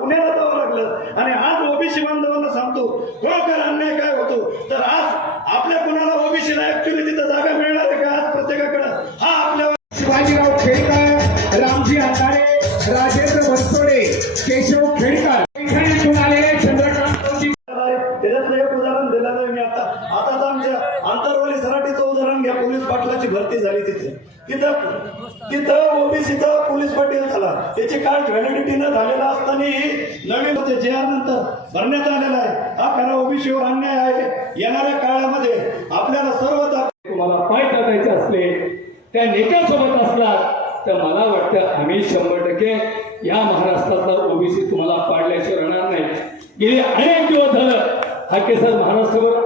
पुण्याला जावं लागलं. आणि आज ओबीसी बांधवांना सांगतो हो खरोखर अन्याय काय होतो? तर आज आपल्या कुणाला ओबीसीला ऍक्च्युली तिथं जागा मिळणार आहे का आज प्रत्येकाकडं? हा आपल्या शिवाजीराव खेडकर रामजी हंडारे राजेंद्र बनसोडे केशव खेडकर आता आमच्या आंतरवाली सराटीचं उदाहरण घ्या. पोलीस पाटलाची भरती झाली तिथे. तिथं तिथं ओबीसीचा पोलीस पाटील झाला. त्याची कार्ड व्हॅलिडिटी न झालेला असताना नवीन होते जे आर नंतर भरण्यात आलेला आहे. हा खरा ओबीसीवर अन्याय आहे. येणाऱ्या काळामध्ये आपल्याला सर्व तुम्हाला पाय टाकायचे असले त्या नेत्यासोबत असलात तर मला वाटतं आम्ही शंभर टक्के या महाराष्ट्रातला ओबीसी तुम्हाला पाडल्याशिवाय राहणार नाही. गेले अनेक दिवस झालं हा केसर महाराष्ट्रभर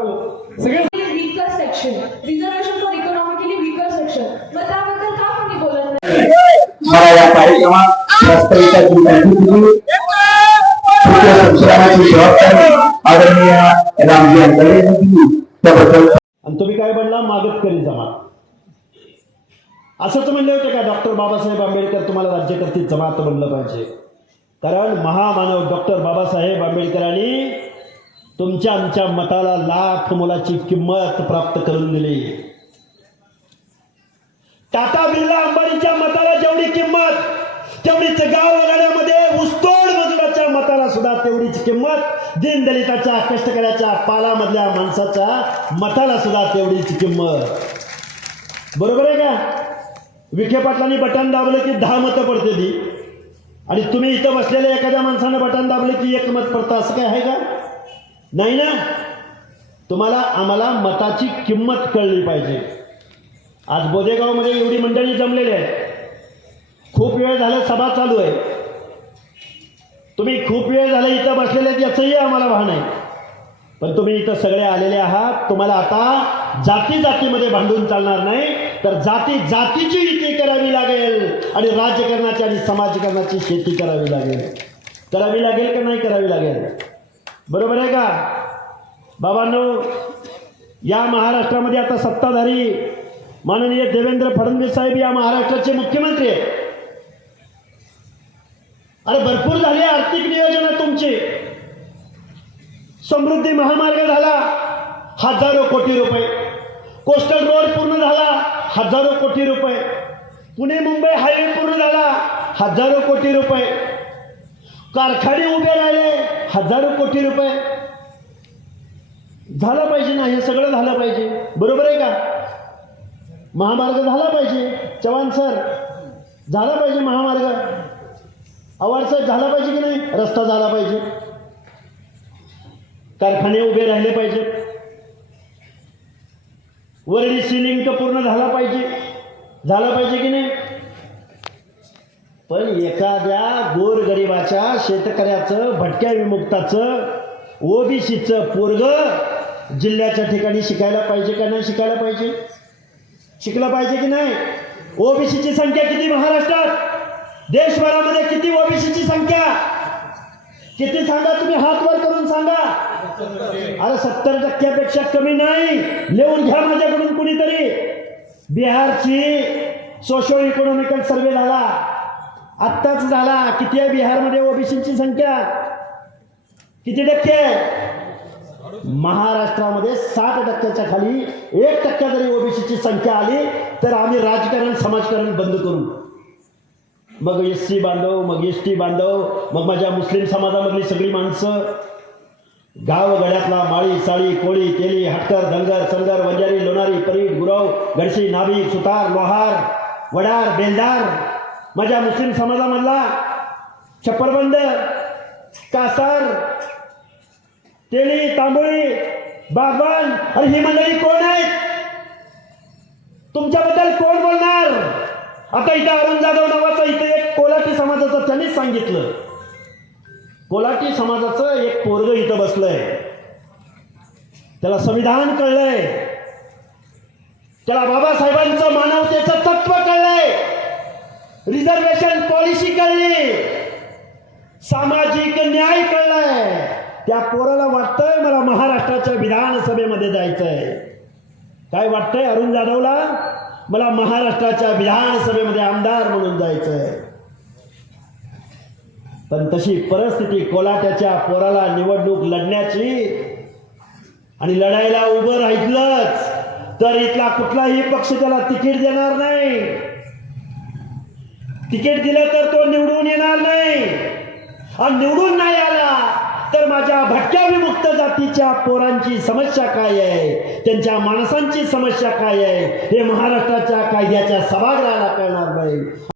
सगळे weaker section reservation for economically weaker section मग त्याबद्दल का कोणी बोलत नाही? मला या कार्यक्रमात वास्तविकता संधी दिली पुढच्या संशोधनाची जबाबदारी आदरणीय रामजी अंतरे यांनी दिली त्याबद्दल आणि तुम्ही काय म्हणला? मागत करी जमात असंच म्हणले होते का? डॉक्टर बाबासाहेब आंबेडकर तुम्हाला राज्यकर्ती जमात म्हणलं पाहिजे. कारण महामानव डॉक्टर बाबासाहेब आंबेडकरांनी तुमच्या आमच्या मताला लाख मोलाची किंमत प्राप्त करून दिली. टाटा बिर्ला अंबानीच्या मताला जेवढी किंमत तेवढीच गाव वगैरेमध्ये उस्तोड मजुराच्या मताला सुद्धा तेवढीच किंमत दीनदलिताच्या कष्टकऱ्याच्या पालामधल्या माणसाच्या मताला सुद्धा तेवढीच किंमत. बरोबर आहे का? विखे पाटलांनी बटन दाबलं की दहा मतं पडते ती आणि तुम्ही इथं बसलेल्या एखाद्या माणसानं बटन दाबलं की एक मत पडतं असं काय आहे का? नाही ना? तुम्हाला आम्हाला मताची किंमत कळली पाहिजे. आज बोदेगावमध्ये एवढी मंडळी जमलेली आहे खूप वेळ झाला सभा चालू आहे. तुम्ही खूप वेळ झाला इथं बसलेले आहेत याचंही आम्हाला भान आहे. पण तुम्ही इथं सगळे आलेले आहात. तुम्हाला आता जाती जातीमध्ये भांडून चालणार नाही. तर जाती जातीची युती करावी लागेल. आणि राजकारणाची आणि समाजकारणाची शेती करावी लागेल. करावी लागेल का नाही करावी लागेल? बरोबर आहे का? बाबांनो या महाराष्ट्रामध्ये आता सत्ताधारी माननीय देवेंद्र फडणवीस साहेब या महाराष्ट्राचे मुख्यमंत्री आहेत. अरे भरपूर झाले आर्थिक नियोजन तुमचे. समृद्धी महामार्ग झाला हजारो कोटी रुपये. कोस्टल रोड पूर्ण झाला हजारो कोटी रुपये. पुणे मुंबई हायवे पूर्ण झाला हजारो कोटी रुपये. कारखाने उभे राहिले हजारो कोटी रुपये. झाला पाहिजे ना हे सगळं झालं पाहिजे. बरोबर आहे का? महामार्ग झाला पाहिजे. चव्हाण सर झाला पाहिजे महामार्ग. आवाड सर झाला पाहिजे की नाही? रस्ता झाला पाहिजे. कारखाने उभे राहिले पाहिजे. वरळी सिलिंग पूर्ण झाला पाहिजे. झाला पाहिजे की नाही? पण एखाद्या गोरगरिबाच्या शेतकऱ्याचं भटक्या विमुक्ताचं ओबीसीचं पोरग जिल्ह्याच्या ठिकाणी शिकायला पाहिजे का नाही शिकायला पाहिजे? शिकलं पाहिजे की नाही? ओबीसीची संख्या किती महाराष्ट्रात? देशभरामध्ये किती ओबीसीची संख्या? किती सांगा तुम्ही? हात वर करून सांगा. अरे सत्तर टक्क्यापेक्षा कमी नाही. लिहून घ्या माझ्याकडून कुणीतरी. बिहारची सोशो इकॉनॉमिकल सर्वे झाला. आत्ताच झाला. किती आहे बिहारमध्ये ओबीसीची संख्या? किती टक्के? आहे महाराष्ट्रामध्ये साठ टक्क्याच्या खाली एक टक्क्या जरी ओबीसीची संख्या आली तर आम्ही राजकारण समाजकारण बंद करू. मग एस सी बांधव मग एस टी बांधव मग माझ्या मुस्लिम समाजामधली सगळी माणसं. गाव गड्यातला माळी साळी कोळी तेली हटकर धनगर संगर वंजारी लोणारी परीट गुरव गडशी नाभी सुतार लोहार वडार बेलदार माझ्या मुस्लिम समाजामधला छप्परबंद कासार तेली तांबोळी बागवान अरे ही मंडळी कोण आहेत? तुमच्याबद्दल कोण बोलणार? आता इथं अरुण जाधव नावाचं इथे एक कोलाटी समाजाचं त्यांनीच सांगितलं. कोलाटी समाजाचं एक पोरग इथं बसलंय. त्याला संविधान कळलंय. त्याला बाबासाहेबांचं मानवतेचं तत्व कळलंय. रिझर्वेशन पॉलिसी कळली. सामाजिक न्याय कळलाय. त्या पोराला वाटतंय मला महाराष्ट्राच्या विधानसभेमध्ये जायचंय. काय वाटतंय अरुण जाधवला? मला महाराष्ट्राच्या विधानसभेमध्ये आमदार म्हणून जायचंय. पण तशी परिस्थिती कोलाट्याच्या पोराला निवडणूक लढण्याची आणि लढायला उभं राहिलंच तर इथला कुठलाही पक्ष त्याला तिकीट देणार नाही. तिकीट दिलं तर तो निवडून येणार नाही. आणि निवडून नाही आला तर माझ्या भटक्या विमुक्त जातीच्या पोरांची समस्या काय आहे? त्यांच्या माणसांची समस्या काय आहे? हे महाराष्ट्राच्या कायद्याच्या सभागृहाला कळणार नाही.